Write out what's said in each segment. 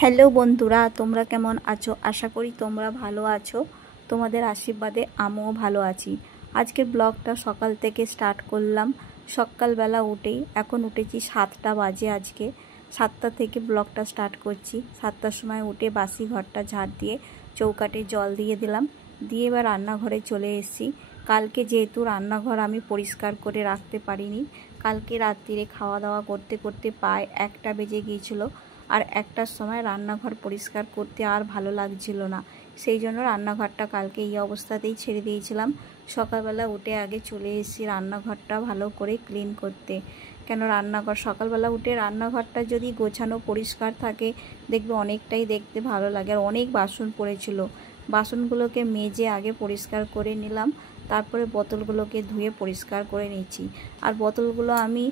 Hello বন্ধুরা, তোমরা কেমন আছো? আশা করি তোমরা ভালো আছো। তোমাদের আশীর্বাদে আমিও ভালো আছি। আজকের ব্লগটা সকাল থেকে স্টার্ট করলাম। সকালবেলা উঠেই, এখন উঠেছি 7টা বাজে। আজকে 7টা থেকে ব্লগটা স্টার্ট করছি। 7টার সময় উঠে বাসি ঘরটা ঝাড় দিয়ে চৌকাটে জল দিয়ে দিলাম, দিয়ে এবার রান্নাঘরে চলে এসেছি। কালকে যেহেতু রান্নাঘর আমি পরিষ্কার করে রাখতে পারিনি, কালকে রাত্রিরে খাওয়া দাওয়া করতে করতে প্রায় 1টা বেজে গিয়েছিলো। আর 1টার সময় রান্নাঘর পরিষ্কার করতে আর ভালো লাগছিল না, সেই জন্য রান্নাঘরটা কালকে এই অবস্থাতেই ছেড়ে দিয়েছিলাম। সকালবেলা উঠে আগে চলে এসেছি রান্নাঘরটা ভালো করে ক্লিন করতে। কেন রান্নাঘর সকালবেলা উঠে রান্নাঘরটা যদি গোছানো পরিষ্কার থাকে, দেখবে অনেকটাই দেখতে ভালো লাগে। আর অনেক বাসন পড়েছিল, বাসনগুলোকে মেজে আগে পরিষ্কার করে নিলাম, তারপরে বোতলগুলোকে ধুয়ে পরিষ্কার করে নিচ্ছি। আর বোতলগুলো আমি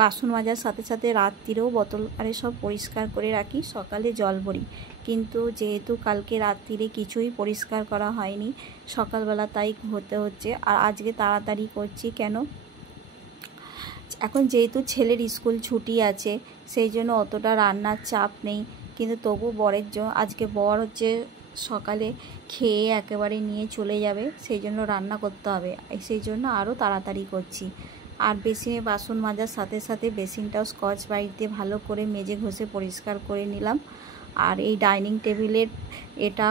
বাসন মাজার সাথে সাথে রাত্রিরেও বোতল সব পরিষ্কার করে রাখি, সকালে জল ভরি। কিন্তু যেহেতু কালকে রাত্রিরে কিছুই পরিষ্কার করা হয়নি, সকালবেলা তাই হতে হচ্ছে। আর আজকে তাড়াতাড়ি করছি কেন, এখন যেহেতু ছেলের স্কুল ছুটি আছে, সেই জন্য অতটা রান্নার চাপ নেই। কিন্তু তবু বরের জন্য আজকে বর হচ্ছে সকালে খেয়ে একেবারে নিয়ে চলে যাবে, সেই জন্য রান্না করতে হবে, সেই জন্য আরও তাড়াতাড়ি করছি। আর বেসিনে বাসন মাজার সাথে সাথে বেসিনটাও স্কচ ব্রাইট দিয়ে ভালো করে মেজে ঘষে পরিষ্কার করে নিলাম। আর এই ডাইনিং টেবিলের এটা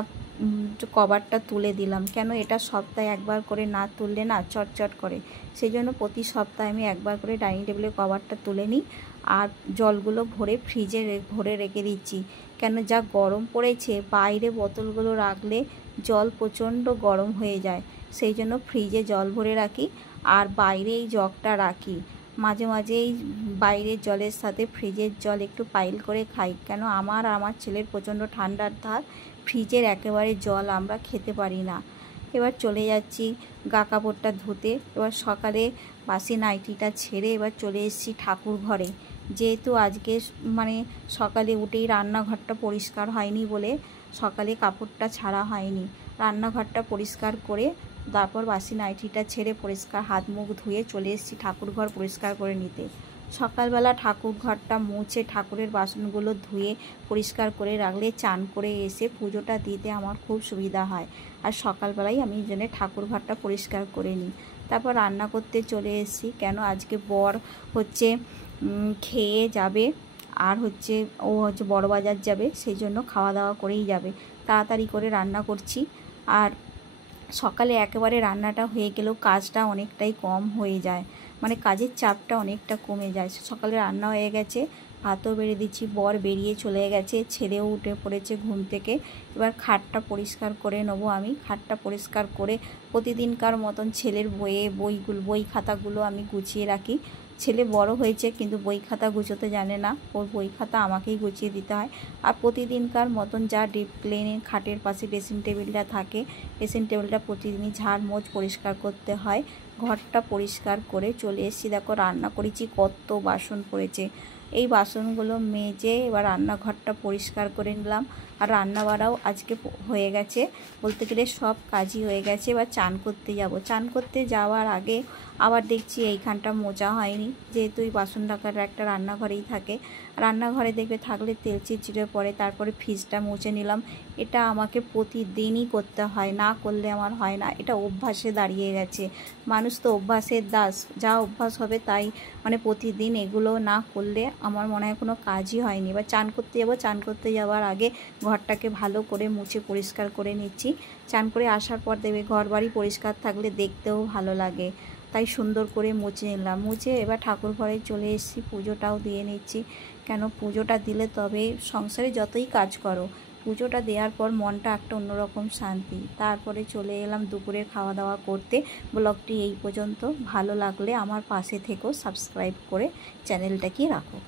কভারটা তুলে দিলাম, কেন এটা সপ্তাহে একবার করে না তুললে না চটচট করে, সেই জন্য প্রতি সপ্তাহে আমি একবার করে ডাইনিং টেবিলের কভারটা তুলে নিই। আর জলগুলো ভরে ফ্রিজে ভরে রেখে দিচ্ছি, কেন যা গরম পড়েছে, বাইরে বোতলগুলো রাখলে জল প্রচণ্ড গরম হয়ে যায়, সেই জন্য ফ্রিজে জল ভরে রাখি। আর বাইরে এই জগটা রাখি, মাঝে মাঝে এই বাইরের জলের সাথে ফ্রিজের জল একটু পাইল করে খাই, কেন আমার ছেলের প্রচণ্ড ঠান্ডার ধার, ফ্রিজের একেবারে জল আমরা খেতে পারি না। এবার চলে যাচ্ছি গা কাপড়টা ধুতে। এবার সকালে বাসি নাইটিটা ছেড়ে এবার চলে এসেছি ঠাকুর ঘরে। যেহেতু আজকে সকালে উঠেই রান্নাঘরটা পরিষ্কার হয়নি বলে সকালে কাপড়টা ছাড়া হয়নি, রান্নাঘরটা পরিষ্কার করে তারপর বাসি নাইটিটা ছেড়ে পরিষ্কার হাত মুখ ধুয়ে চলে এসেছি ঠাকুরঘর পরিষ্কার করে নিতে। সকালবেলা ঠাকুর ঘরটা মুছে ঠাকুরের বাসনগুলো ধুয়ে পরিষ্কার করে রাখলে চান করে এসে পুজোটা দিতে আমার খুব সুবিধা হয়। আর সকালবেলাই আমি এই জন্য ঠাকুর ঘরটা পরিষ্কার করে নিই। তারপর রান্না করতে চলে এসেছি, কেন আজকে বর হচ্ছে খেয়ে যাবে, আর হচ্ছে ও হচ্ছে বড়বাজার যাবে, সেই জন্য খাওয়া দাওয়া করেই যাবে। তাড়াতাড়ি করে রান্না করছি। আর সকালে একেবারে রান্নাটা হয়ে গেলেও কাজটা অনেকটাই কম হয়ে যায়, কাজের চাপটা অনেকটা কমে যায়। সকালে রান্না হয়ে গেছে, ভাতও বেড়ে দিচ্ছি, বর বেরিয়ে চলে গেছে, ছেলেও উঠে পড়েছে ঘুম থেকে। এবার খাটটা পরিষ্কার করে নেবো আমি। খাটটা পরিষ্কার করে প্রতিদিনকার মতন ছেলের বই খাতাগুলো আমি গুছিয়ে রাখি। ছেলে বড় হয়েছে কিন্তু বই খাতা গুছোতে জানে না, ওর বই খাতা আমাকেই গুছিয়ে দিতে হয়। আর প্রতিদিনকার মতন যা ডিপ ক্লিনিং, খাটের পাশে ড্রেসিং টেবিলটা থাকে, ড্রেসিং টেবিলটা প্রতিদিনই ঝাড় মোছ পরিষ্কার করতে হয়। ঘরটা পরিষ্কার করে চলে এসেছি। দেখো রান্না করেছি, কত বাসন পড়েছে, এই বাসনগুলো মেজে এবার রান্নাঘরটা পরিষ্কার করে নিলাম। আর রান্নাবাড়াও আজকে হয়ে গেছে, বলতে গেলে সব কাজই হয়ে গেছে। এবার চান করতে যাব। চান করতে যাওয়ার আগে আবার দেখছি এইখানটা মোছা হয়নি, যেহেতু এই বাসন রাখার একটা রান্নাঘরেই থাকে, রান্নাঘরে দেখবে থাকলে তেল চিটচিটে পড়ে। তারপরে ফ্রিজটা মুছে নিলাম। এটা আমাকে প্রতিদিনই করতে হয়, না করলে আমার হয় না, এটা অভ্যাসে দাঁড়িয়ে গেছে। মানুষ তো অভ্যাসের দাস, যা অভ্যাস হবে তাই, প্রতিদিন এগুলো না করলে আমার মনে হয় কোনো কাজই হয়নি। এবার চান করতে যাব। চান করতে যাওয়ার আগে ঘরটাকে ভালো করে মুছে পরিষ্কার করে নিচ্ছি। চান করে আসার পর দেখবে ঘর বাড়ি পরিষ্কার থাকলে দেখতেও ভালো লাগে, তাই সুন্দর করে মুছে নিলাম। মুছে এবার ঠাকুর ঘরে চলে এসেছি, পুজোটাও দিয়ে নিচ্ছি, কেন পুজোটা দিলে তবে সংসারে যতই কাজ করো, পুজোটা দেওয়ার পর মনটা একটা অন্যরকম শান্তি। তারপরে চলে এলাম দুপুরের খাওয়া দাওয়া করতে। ব্লগটি এই পর্যন্ত, ভালো লাগলে আমার পাশে থেকেও সাবস্ক্রাইব করে চ্যানেলটাকে রাখো।